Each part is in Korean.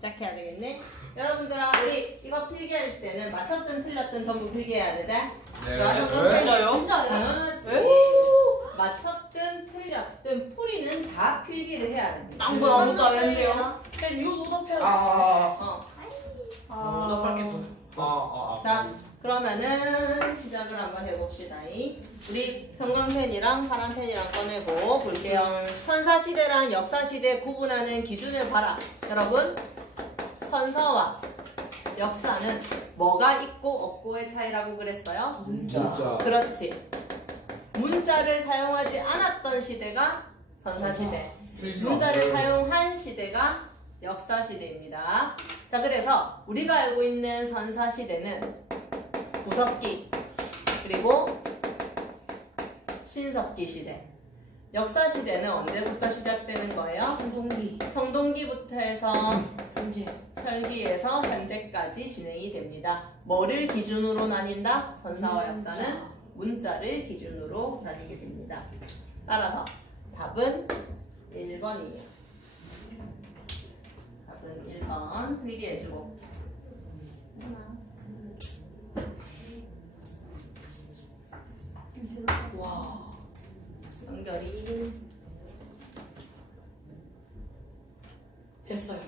시작해야 되겠네. 여러분들아, 우리 이거 필기할 때는 맞췄든 틀렸든 전부 필기해야 되지? 진짜요? 진짜요? 맞췄든 틀렸든 풀이는 다 필기를 해야 됩니다. 딴건 아무것도 안 했는데요? 쌤 이거 노답해야지. 자, 그러면은 시작을 한번 해봅시다. 우리 형광펜이랑 파란펜이랑 꺼내고 볼게요. 선사시대랑 역사시대 구분하는 기준을 봐라. 여러분, 선서와 역사는 뭐가 있고 없고의 차이라고 그랬어요? 문자. 그렇지. 문자를 사용하지 않았던 시대가 선사시대, 문자를 사용한 시대가 역사시대입니다. 자, 그래서 우리가 알고 있는 선사시대는 구석기 그리고 신석기 시대. 역사시대는 언제부터 시작되는 거예요? 청동기부터 해서 철기에서 현재까지 진행이 됩니다. 뭐를 기준으로 나뉜다? 선사와 역사는 문자를 기준으로 나뉘게 됩니다. 따라서 답은 1번이에요. 답은 1번 필기해주고. 와. 연결이 됐어요.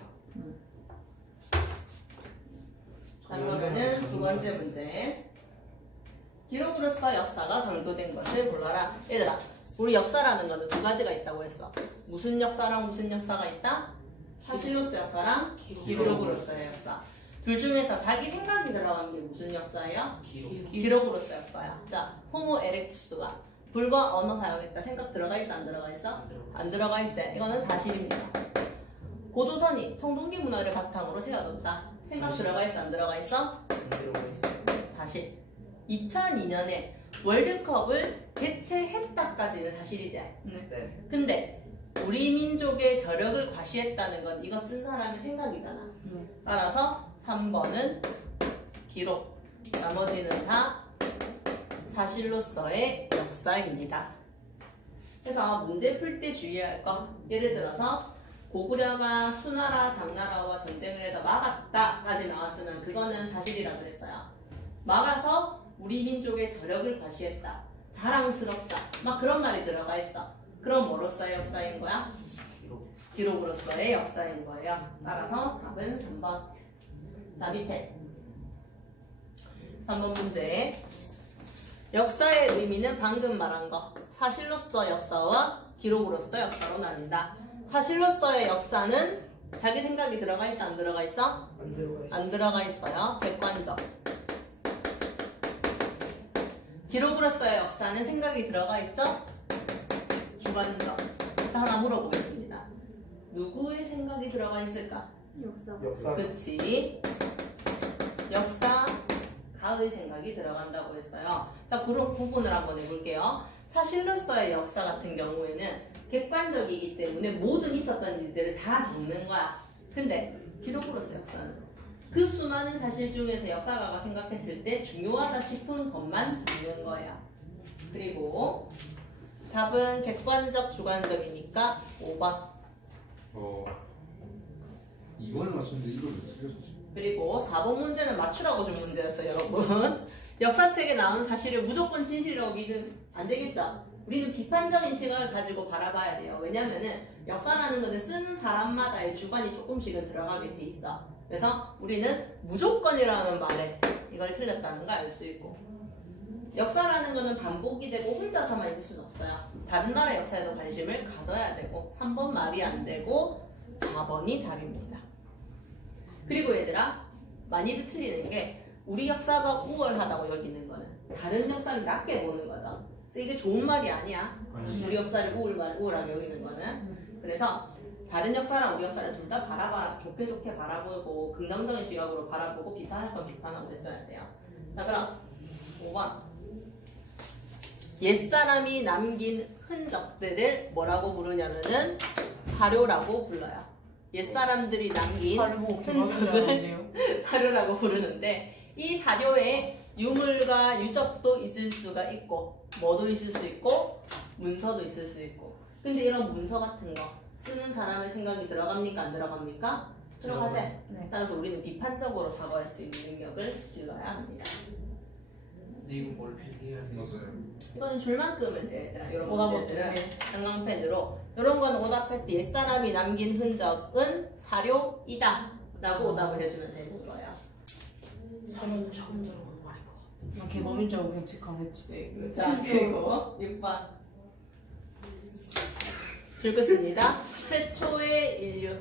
자, 그러면은 두 번째 문제. 기록으로서 역사가 강조된 것을 골라라. 얘들아, 우리 역사라는 거는 두 가지가 있다고 했어. 무슨 역사랑 무슨 역사가 있다? 사실로서 역사랑 기록으로서의 역사. 둘 중에서 자기 생각이 들어간 게 무슨 역사예요? 기록으로서 역사야. 자, 호모 에렉투스가 불과 언어 사용했다. 생각 들어가 있어? 안 들어가 있어? 안 들어가 있지. 이거는 사실입니다. 고조선이 청동기 문화를 바탕으로 세워졌다. 생각 들어가 있어? 안 들어가 있어? 사실. 2002년에 월드컵을 개최했다까지는 사실이지. 네. 근데 우리 민족의 저력을 과시했다는 건 이거 쓴 사람의 생각이잖아. 따라서 3번은 기록, 나머지는 다 사실로서의 역사입니다. 그래서 문제 풀 때 주의할 거, 예를 들어서 고구려가 수나라, 당나라와 전쟁을 해서 막았다까지 나왔으면 그거는 사실이라 그랬어요. 막아서 우리 민족의 저력을 과시했다, 자랑스럽다, 막 그런 말이 들어가 있어. 그럼 뭐로서의 역사인 거야? 기록으로서의 역사인 거예요. 따라서 답은 3번. 자, 밑에 3번 문제. 역사의 의미는 방금 말한 거, 사실로서 역사와 기록으로서 역사로 나뉜다. 사실로서의 역사는 자기 생각이 들어가 있어? 안 들어가 있어? 안 들어가 있어요. 객관적. 기록으로서의 역사는 생각이 들어가 있죠? 주관적. 자, 하나 물어보겠습니다. 누구의 생각이 들어가 있을까? 역사. 그치. 역사가의 생각이 들어간다고 했어요. 자, 그런 부분을 한번 해볼게요. 사실로서의 역사 같은 경우에는 객관적이기 때문에 모든 있었던 일들을 다 적는 거야. 근데 기록으로서 역사는 그 수많은 사실 중에서 역사가가 생각했을 때 중요하다 싶은 것만 적는 거예요. 그리고 답은 객관적, 주관적이니까 5번. 2번을 맞췄는데 이걸 왜 틀렸지? 그리고 4번 문제는 맞추라고 준 문제였어요, 여러분. 역사책에 나온 사실을 무조건 진실이라고 믿으면 안 되겠죠? 우리는 비판적인 시각을 가지고 바라봐야 돼요. 왜냐면은 역사라는 것은 쓰는 사람마다의 주관이 조금씩은 들어가게 돼 있어. 그래서 우리는 무조건이라는 말에 이걸 틀렸다는 걸 알 수 있고, 역사라는 거는 반복이 되고 혼자서만 있을 수는 없어요. 다른 나라 역사에도 관심을 가져야 되고, 3번 말이 안 되고 4번이 답입니다. 그리고 얘들아, 많이들 틀리는 게 우리 역사가 우월하다고 여기는 거는 다른 역사를 낮게 보는 거죠. 그래서 이게 좋은 말이 아니야. 우리 역사를 우월하게 여기는 거는. 그래서 다른 역사랑 우리 역사를 둘 다 좋게 바라보고 긍정적인 시각으로 바라보고 비판할 건 비판하고 해줘야 돼요. 자, 그럼 5번. 옛사람이 남긴 흔적들을 뭐라고 부르냐면은 사료라고 불러요. 옛사람들이 남긴 흔적을 사료라고 부르는데, 이 사료에 유물과 유적도 있을 수가 있고, 뭐도 있을 수 있고, 문서도 있을 수 있고. 근데 이런 문서 같은 거 쓰는 사람의 생각이 들어갑니까? 안 들어갑니까? 들어가지? 따라서 우리는 비판적으로 사고할 수 있는 능력을 길러야 합니다. 근데 이거 뭘 필기해야 돼? 맞아요. 이거는 줄만 끄면 돼, 얘들아. 이런 오답 문제들은 어떻게? 형광펜으로. 이런 건 오답할 때 옛사람이 남긴 흔적은 사료이다 라고 오답을 해주면 되는 거야. 사료는 처음 들어보는 말인 것 같아. 난 개범인 줄 알고 그냥 직감했지. 네, 자, 그리고 6번 줄 긋습니다. 최초의 인류.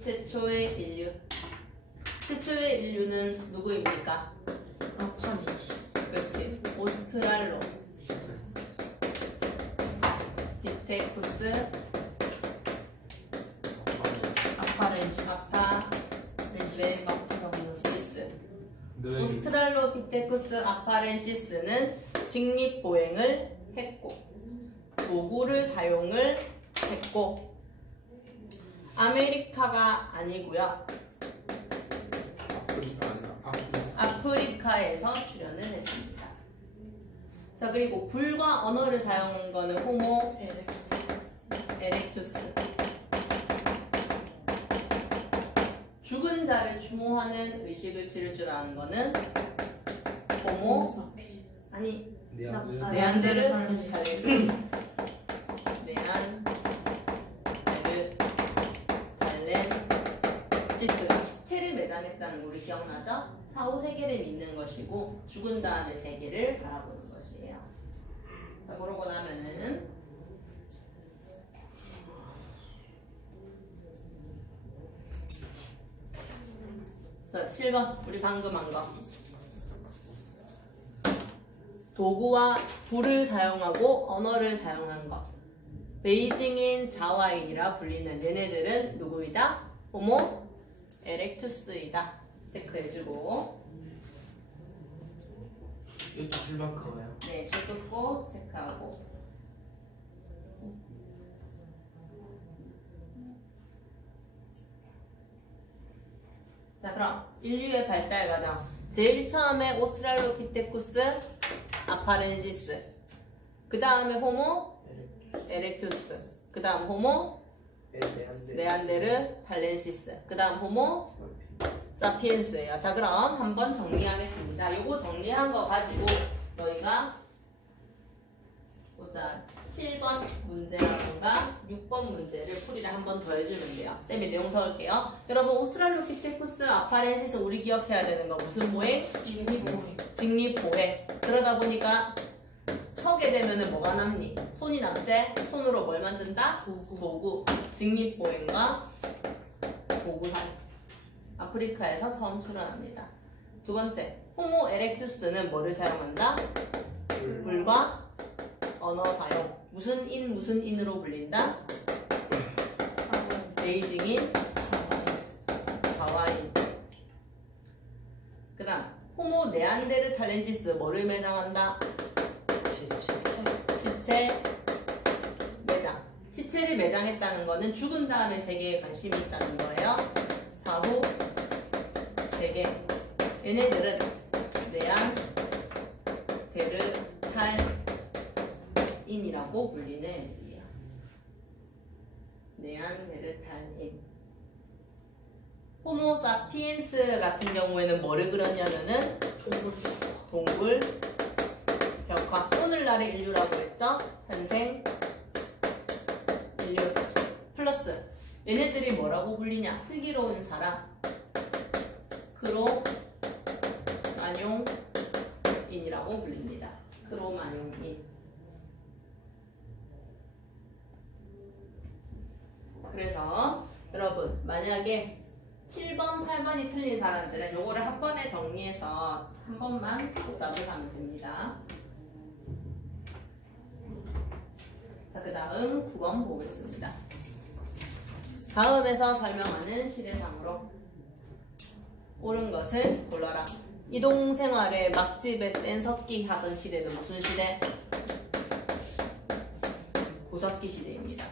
최초의 인류. 최초의 인류는 누구입니까? 아파렌시. 그렇지. 오스트랄로. 피테쿠스, 아파렌시. 아파렌시스. 네. 오스트랄로피테쿠스 아파렌시스는 직립보행을 했고 도구를 사용을 했고 아메리카가 아니고요. 아프리카에서 출현을 했습니다. 자, 그리고 불과 언어를 사용한 거는 호모 에렉투스. 죽은 자를 추모하는 의식을 치를 줄 아는 거는 호모 아니 네안데르탈렌시스. 네안데르탈렌시스가 시체를 매장했다는 거 우리 기억나죠? 사후 세계를 믿는 것이고 죽은 다음에 세계를 바라보는 것이에요. 자, 그러고 나면은 자, 7번 우리 방금 한 거. 도구와 불을 사용하고 언어를 사용한 것. 베이징인 자와인이라 불리는 얘네들은 누구이다? 호모 에렉투스이다. 체크해주고. 이것도 출발 그거예요? 네, 줄 긋고 체크하고. 자, 그럼 인류의 발달 과정. 제일 처음에 오스트랄로피테쿠스 아파렌시스, 그 다음에 호모 에렉투스, 그 다음 호모 네안데르탈렌시스, 그 다음 호모 사피엔스예요. 자, 그럼 한번 정리하겠습니다. 요거 정리한 거 가지고 너희가 보자. 7번 문제라든가 6번 문제를 풀이를 한 번 더 해주면 돼요. 쌤이 내용 적을게요. 여러분, 오스트랄로피테쿠스 아파렌시스 우리 기억해야 되는 거 무슨 보행? 직립보행. 그러다 보니까 서게 되면은 뭐가 남니? 손이 남지? 손으로 뭘 만든다? 도구. 직립보행과 도구사용. 아프리카에서 처음 출현합니다. 두 번째, 호모 에렉투스는 뭐를 사용한다? 불과 언어 사용. 무슨 인으로 불린다? 베이징인 자와인. 그 다음 호모 네안데르탈렌시스 뭐를 매장한다? 시체 매장. 시체를 매장했다는 거는 죽은 다음에 세계에 관심이 있다는 거예요. 사후 세계. 얘네들은 네안데르탈인이라고 불리는 애들이에요. 네안데르탈인. 호모 사피엔스 같은 경우에는 뭐를 그렸냐면은 동굴 벽화. 오늘날의 인류라고 했죠? 현생 인류 플러스 얘네들이 뭐라고 불리냐? 슬기로운 사람, 크로마뇽인이라고 불립니다. 크로마뇽인. 그래서 여러분, 만약에 7번, 8번이 틀린 사람들은 요거를 한 번에 정리해서 한 번만 오답을 하면 됩니다. 자, 그 다음 9번 보겠습니다. 다음에서 설명하는 시대상으로 옳은 것을 골라라. 이동생활에 막집에 뗀석기 하던 시대는 무슨 시대? 구석기 시대입니다.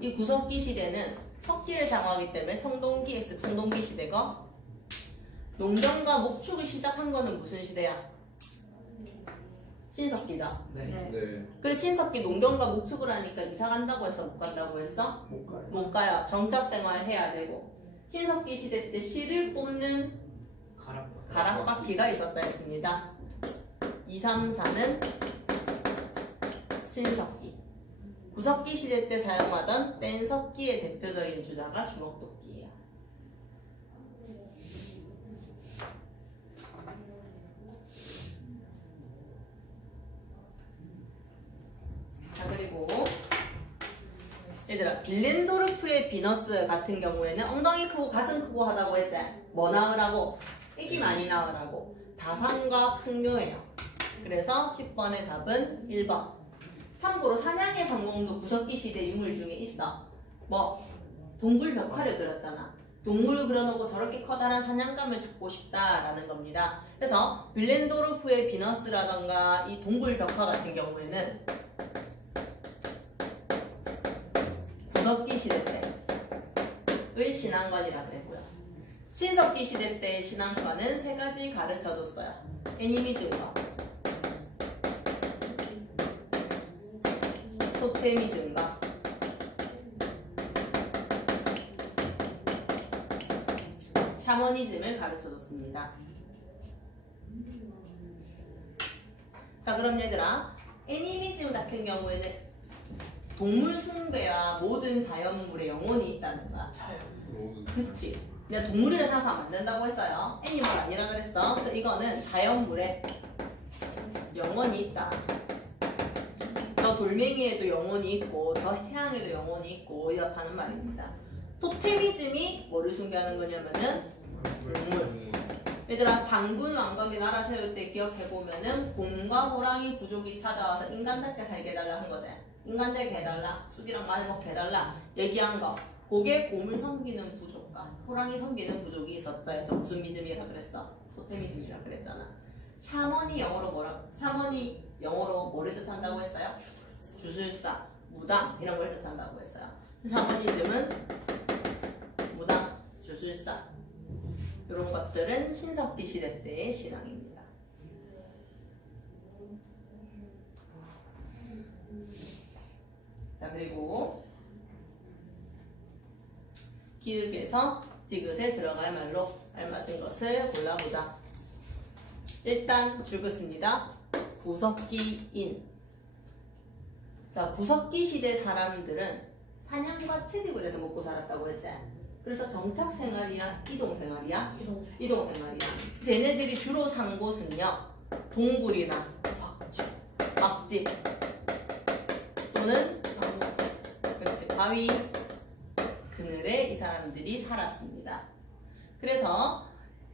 이 구석기 시대는 석기를 사용하기 때문에 청동기 X 청동기 시대가, 농경과 목축을 시작한 거는 무슨 시대야? 신석기죠. 네. 네. 그래서 신석기 농경과 목축을 하니까 이사 간다고 해서 못 간다고 했어? 못 가요. 못 가요. 정착 생활 해야 되고. 신석기 시대 때 씨를 뽑는 가락바퀴가 있었다 했습니다. 2, 3, 4는 신석기. 구석기 시대 때 사용하던 뗀석기의 대표적인 주자가 주먹도끼예요. 자, 그리고 얘들아, 빌렌도르프의 비너스 같은 경우에는 엉덩이 크고 가슴 크고 하다고 했지? 뭐 낳으라고? 애기 많이 낳으라고. 다산과 풍요예요. 그래서 10번의 답은 1번. 참고로 사냥의 성공도 구석기 시대 유물 중에 있어. 뭐 동굴 벽화를 그렸잖아. 동물을 그려놓고 저렇게 커다란 사냥감을 잡고 싶다라는 겁니다. 그래서 빌렌도르프의 비너스라던가 이 동굴 벽화 같은 경우에는 구석기 시대 때의 신앙관이라고 했고요. 신석기 시대 때의 신앙관은 세 가지 가르쳐줬어요. 애니미즘과 토테미즘과 샤머니즘을 가르쳐줬습니다. 자, 그럼 얘들아, 애니미즘 같은 경우에는 동물 숭배와 모든 자연물에 영혼이 있다는 거야. 그치? 내가 동물이라 생각하면 안 된다고 했어요. 애니멀 아니라 그랬어. 그래서 이거는 자연물에 영혼이 있다. 저 돌멩이에도 영혼이 있고 저 태양에도 영혼이 있고 이렇다는 말입니다. 토테미즘이 뭐를 숭배하는 거냐면은 동물. 얘들아, 방군 왕건이 나라 세울 때 기억해보면은 곰과 호랑이 부족이 찾아와서 인간답게 살게 해달라 한 거지. 인간되게 해달라, 쑥이랑 마늘 먹게 해달라 얘기한 거. 그게 곰을 섬기는 부족과 호랑이 섬기는 부족이 있었다 해서 무슨 미즘이라 그랬어? 토테미즘이라 그랬잖아. 샤머니 영어로 뭐를 뜻한다고 했어요? 주술사, 무당 이런 걸 뜻한다고 했어요. 샤머니즘은 무당, 주술사 이런 것들은 신석기 시대 때의 신앙입니다. 자, 그리고 기역에서 디귿에 들어갈 말로 알맞은 것을 골라보자. 일단 줄긋습니다. 구석기인. 자, 구석기 시대 사람들은 사냥과 채집을 해서 먹고 살았다고 했지. 그래서 정착 생활이야, 이동 생활이야? 이동 생활이야. 쟤네들이 주로 산 곳은요, 동굴이나 막집 또는 그렇지, 바위 그늘에 이 사람들이 살았습니다. 그래서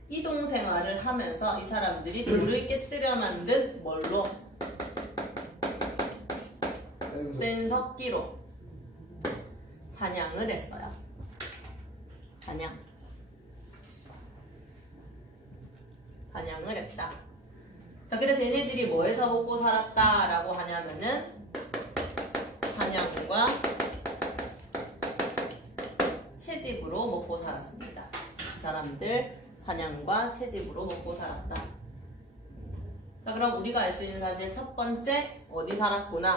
이동 생활을 하면서 이 사람들이 돌을 깨뜨려 만든 뭘로? 뗀석기로 사냥을 했어요. 사냥을 했다. 자, 그래서 얘네들이 뭐해서 먹고 살았다라고 하냐면은 사냥과 채집으로 먹고 살았습니다. 이 사람들 사냥과 채집으로 먹고 살았다. 자, 그럼 우리가 알 수 있는 사실 첫 번째, 어디 살았구나?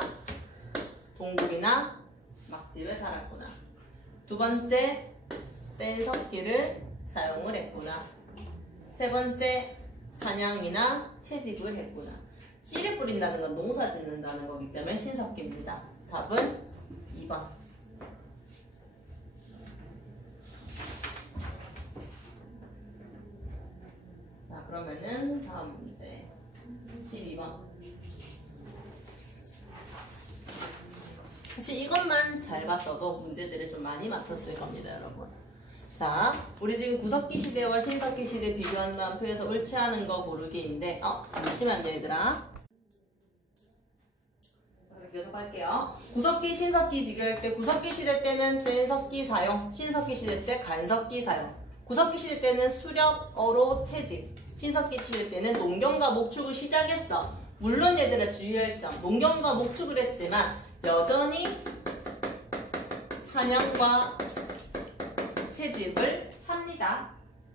동굴이나 막집에 살았구나. 두 번째, 뗀석기를 사용을 했구나. 세 번째, 사냥이나 채집을 했구나. 씨를 뿌린다는 건 농사 짓는다는 거기 때문에 신석기입니다. 답은 2번. 자, 그러면은 다음 문제 12번. 사실 이것만 잘 봤어도 문제들을 좀 많이 맞췄을 겁니다, 여러분. 자, 우리 지금 구석기 시대와 신석기 시대 비교한다는 표에서 옳지 않은 거 고르기인데, 잠시만요, 얘들아. 계속 할게요. 구석기, 신석기 비교할 때 구석기 시대 때는 뗀석기 사용, 신석기 시대 때 간석기 사용. 구석기 시대 때는 수렵, 어로, 채집. 신석기 시대 때는 농경과 목축을 시작했어. 물론 얘들아 주의할 점, 농경과 목축을 했지만 여전히 사냥과 채집을 합니다.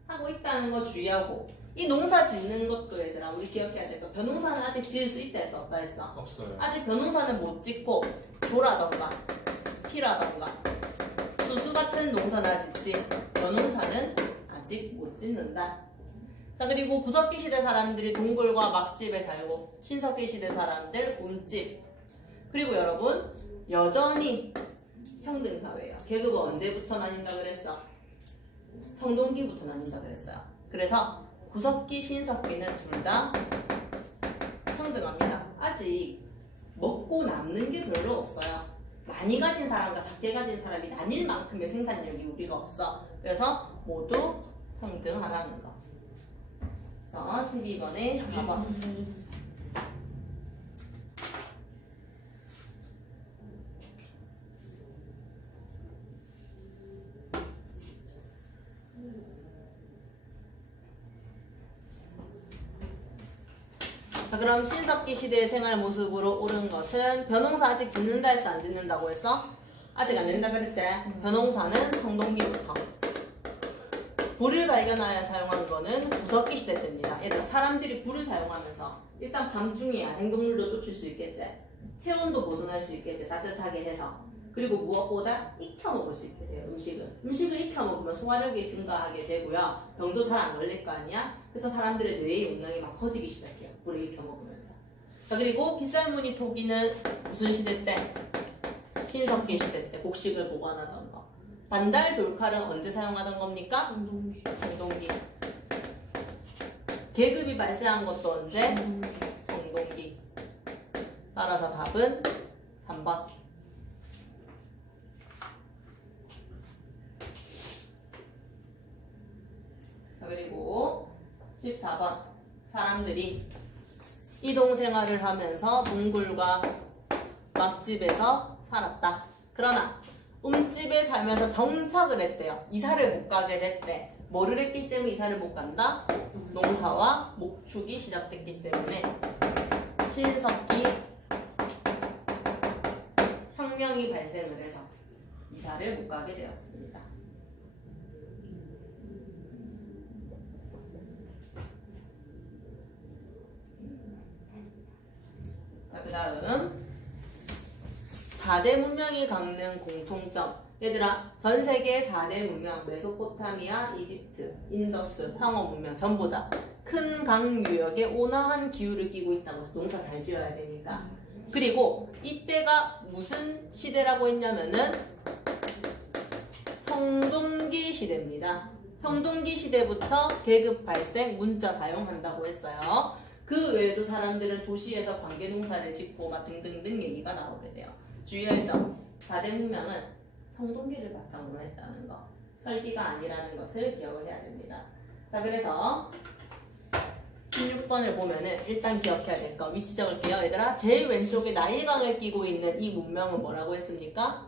하고 있다는 거 주의하고, 이 농사 짓는 것도 얘들아 우리 기억해야 될 거. 벼농사는 아직 지을 수 있다 했어, 없다 했어? 없어요. 아직 벼농사는 못 짓고 조라던가 피라던가 옥수수 같은 농사나 짓지 벼농사는 아직 못 짓는다. 자, 그리고 구석기 시대 사람들이 동굴과 막집에 살고 신석기 시대 사람들 곰집. 그리고 여러분 여전히 평등사회예요. 계급은 언제부터 나뉜다 그랬어? 청동기부터 나뉜다 그랬어요. 그래서 구석기, 신석기는 둘 다 평등합니다. 아직 먹고 남는 게 별로 없어요. 많이 가진 사람과 작게 가진 사람이 나뉠 만큼의 생산력이 우리가 없어. 그래서 모두 평등하다는 거. 그래서 12번에 4번. 자, 그럼 신석기 시대의 생활 모습으로 옳은 것은 벼농사 아직 짓는다 했어? 안 짓는다고 했어? 아직 안 된다 그랬지? 벼농사는 청동기부터. 불을 발견하여 사용한 거는 구석기 시대 때입니다. 얘들아, 사람들이 불을 사용하면서 일단 밤중에 야생동물도 쫓을 수 있겠지? 체온도 보존할 수 있겠지? 따뜻하게 해서. 그리고 무엇보다 익혀 먹을 수 있게 돼요. 음식을 익혀 먹으면 소화력이 증가하게 되고요. 병도 잘 안 걸릴 거 아니야? 그래서 사람들의 뇌의 용량이 막 커지기 시작해요. 불을 익혀 먹으면서. 자, 그리고 빗살무늬 토기는 무슨 시대 때? 신석기 시대 때 곡식을 보관하던 거. 반달 돌칼은 언제 사용하던 겁니까? 청동기. 계급이 발생한 것도 언제? 청동기. 따라서 답은 3번. 그리고 14번. 사람들이 이동생활을 하면서 동굴과 막집에서 살았다. 그러나 움집에 살면서 정착을 했대요. 이사를 못 가게 됐대. 뭐를 했기 때문에 이사를 못 간다? 농사와 목축이 시작됐기 때문에 신석기 혁명이 발생을 해서 이사를 못 가게 되었습니다. 자, 그 다음 4대 문명이 갖는 공통점. 얘들아, 전 세계 4대 문명, 메소포타미아, 이집트, 인더스, 황허 문명 전부 다 큰 강 유역에 온화한 기후를 띠고 있다고 해서 농사 잘 지어야 되니까. 그리고 이때가 무슨 시대라고 했냐면은 청동기 시대입니다. 청동기 시대부터 계급 발생, 문자 사용한다고 했어요. 그 외에도 사람들은 도시에서 관계농사를 짓고 막 등등등 얘기가 나오게 돼요. 주의할 점, 4대 문명은 청동기를 바탕으로 했다는 거, 설기가 아니라는 것을 기억을 해야 됩니다. 자, 그래서 16번을 보면은 일단 기억해야 될 거 위치 적을게요. 얘들아, 제일 왼쪽에 나일강을 끼고 있는 이 문명은 뭐라고 했습니까?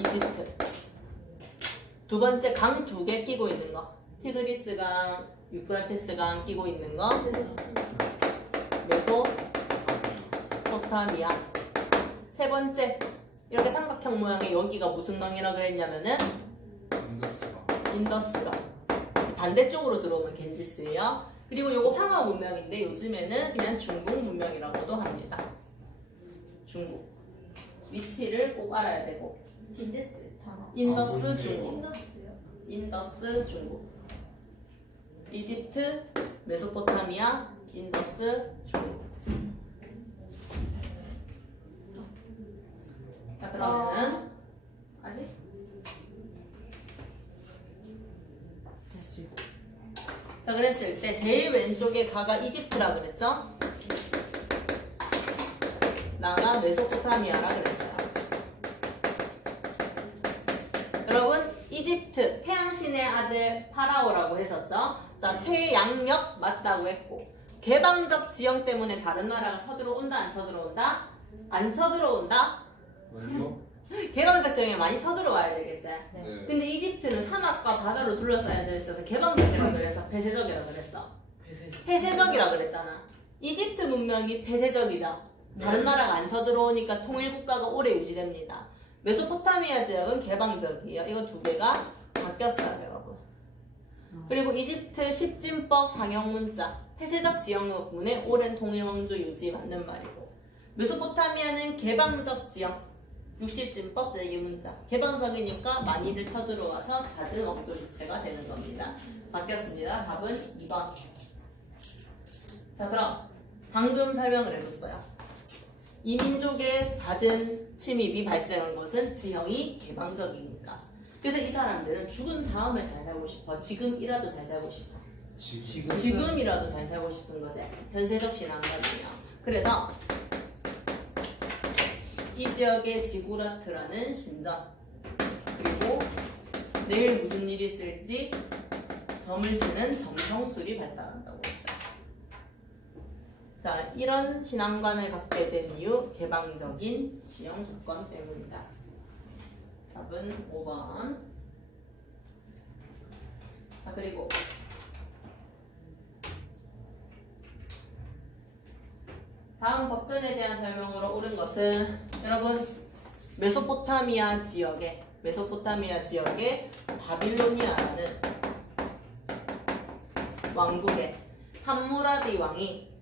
이집트. 두 번째 강 2개 끼고 있는 거, 티그리스강, 유프라테스강 끼고 있는 거, 메소포타미아. 세 번째, 이렇게 삼각형 모양의 여기가 무슨 강이라 그랬냐면은 인더스강. 반대쪽으로 들어오면 겐지스예요. 그리고 요거 황허 문명인데 요즘에는 그냥 중국 문명이라고도 합니다. 중국. 위치를 꼭 알아야 되고. 인더스 중국. 인더스 중국. 이집트, 메소포타미아, 인더스 중국. 자, 그러면은 아직? 됐어요. 자, 그랬을 때 제일 왼쪽에 가가 이집트라 그랬죠? 나가 메소포타미아라 그랬어요. 여러분, 이집트 태양신의 아들 파라오라고 했었죠? 자, 태양력 맞다고 했고, 개방적 지형 때문에 다른 나라가 쳐들어온다, 안 쳐들어온다? 안 쳐들어온다? 왜요? 개방적 지형에 많이 쳐들어와야 되겠지? 네. 근데 이집트는 사막과 바다로 둘러싸여져 있어서 개방적이라 그래서 폐쇄적이라 그랬어. 폐쇄적이라 그랬잖아. 이집트 문명이 폐쇄적이죠. 다른 나라가 안 쳐들어오니까 통일국가가 오래 유지됩니다. 메소포타미아 지역은 개방적이에요. 이거 두 개가 바뀌었어요, 여러분. 그리고 이집트 십진법 상형문자, 폐쇄적 지형 덕분에 오랜 통일 왕조 유지 맞는 말이고, 메소포타미아는 개방적 지형, 60진법 세기 문자. 개방적이니까 많이들 쳐들어와서 잦은 억조 주체가 되는 겁니다. 바뀌었습니다. 답은 2번. 자, 그럼 방금 설명을 해줬어요. 이민족의 잦은 침입이 발생한 것은 지형이 개방적이니까. 그래서 이 사람들은 죽은 다음에 잘 살고 싶어. 지금이라도 잘 살고 싶어. 지금이라도 잘 살고 싶은 거지. 현세적 신앙관이에요. 그래서 이 지역의 지구라트라는 신전, 그리고 내일 무슨 일이 있을지 점을 치는 점성술이 발달한다고 했어요. 자, 이런 신앙관을 갖게 된 이유, 개방적인 지형 조건 때문이다. 답은 5번. 자, 그리고 다음 법전에 대한 설명으로 옳은 것은 여러분 메소포타미아 지역에 바빌로니아라는 왕국의 함무라비 왕이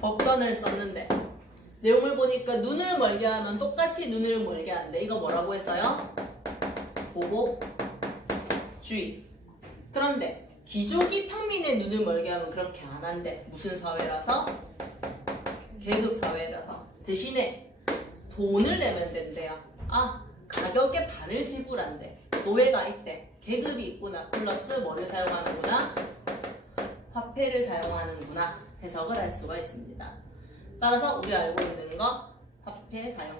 법전을 썼는데 내용을 보니까 눈을 멀게 하면 똑같이 눈을 멀게 하는데 이거 뭐라고 했어요? 보복주의. 그런데 귀족이 평민의 눈을 멀게 하면 그렇게 안 한대. 무슨 사회라서? 계급 사회라서. 대신에 돈을 내면 된대요. 아, 가격의 반을 지불한대. 노예가 있대. 계급이 있구나. 플러스 뭐를 사용하는구나? 화폐를 사용하는구나. 해석을 할 수가 있습니다. 따라서 우리 알고 있는 거 화폐 사용.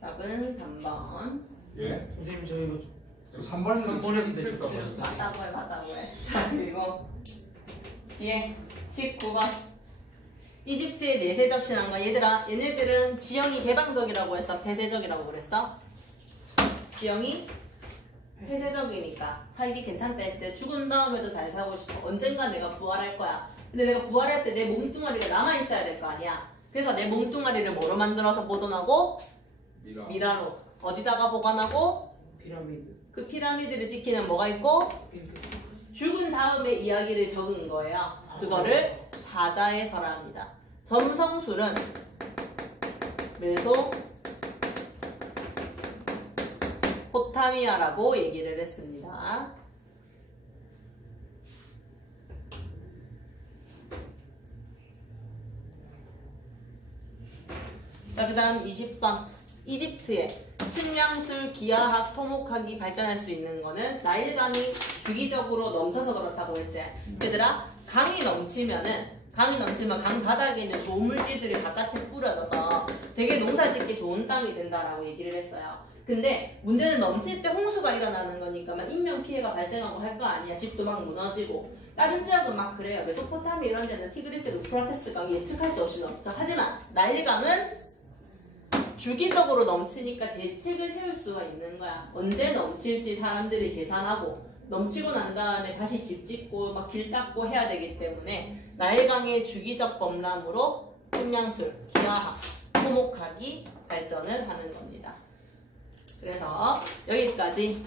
답은 3번. 예? 선생님 저 이거 저 3번에서 3번에서 틀릴까 봐. 맞다고 해. 자, 그리고 뒤에 19번. 이집트의 내세적 신앙과 얘네들은 지형이 개방적이라고 했어? 폐쇄적이라고 그랬어? 지형이 폐쇄적이니까 살기 괜찮다 했지. 죽은 다음에도 잘 살고 싶어. 언젠가 내가 부활할 거야. 근데 내가 부활할 때 내 몸뚱아리가 남아있어야 될 거 아니야. 그래서 내 몸뚱아리를 뭐로 만들어서 보존하고? 미라로. 어디다가 보관하고? 피라미드. 그 피라미드를 지키는 뭐가 있고? 핑크. 죽은 다음에 이야기를 적은 거예요. 그거를 사자의 설화합니다. 점성술은 메소포타미아라고 얘기를 했습니다. 자, 그 다음 20번. 이집트의 측량술, 기하학, 토목학이 발전할 수 있는 거는 나일강이 주기적으로 넘쳐서 그렇다고 했지. 얘들아, 강이 넘치면 강 바닥에 있는 좋은 물질들이 바깥에 뿌려져서 되게 농사 짓기 좋은 땅이 된다라고 얘기를 했어요. 근데 문제는 넘칠 때 홍수가 일어나는 거니까 막 인명피해가 발생하고 할 거 아니야. 집도 막 무너지고. 다른 지역은 막 그래요. 메소포타미 이런 데는 티그리스, 유프라테스 강이 예측할 수 없이 넘쳐. 하지만 나일강은 주기적으로 넘치니까 대책을 세울 수가 있는 거야. 언제 넘칠지 사람들이 계산하고 넘치고 난 다음에 다시 집 짓고 막 길 닦고 해야 되기 때문에 나일강의 주기적 범람으로 측량술, 기하학, 토목학이 발전을 하는 겁니다. 그래서 여기까지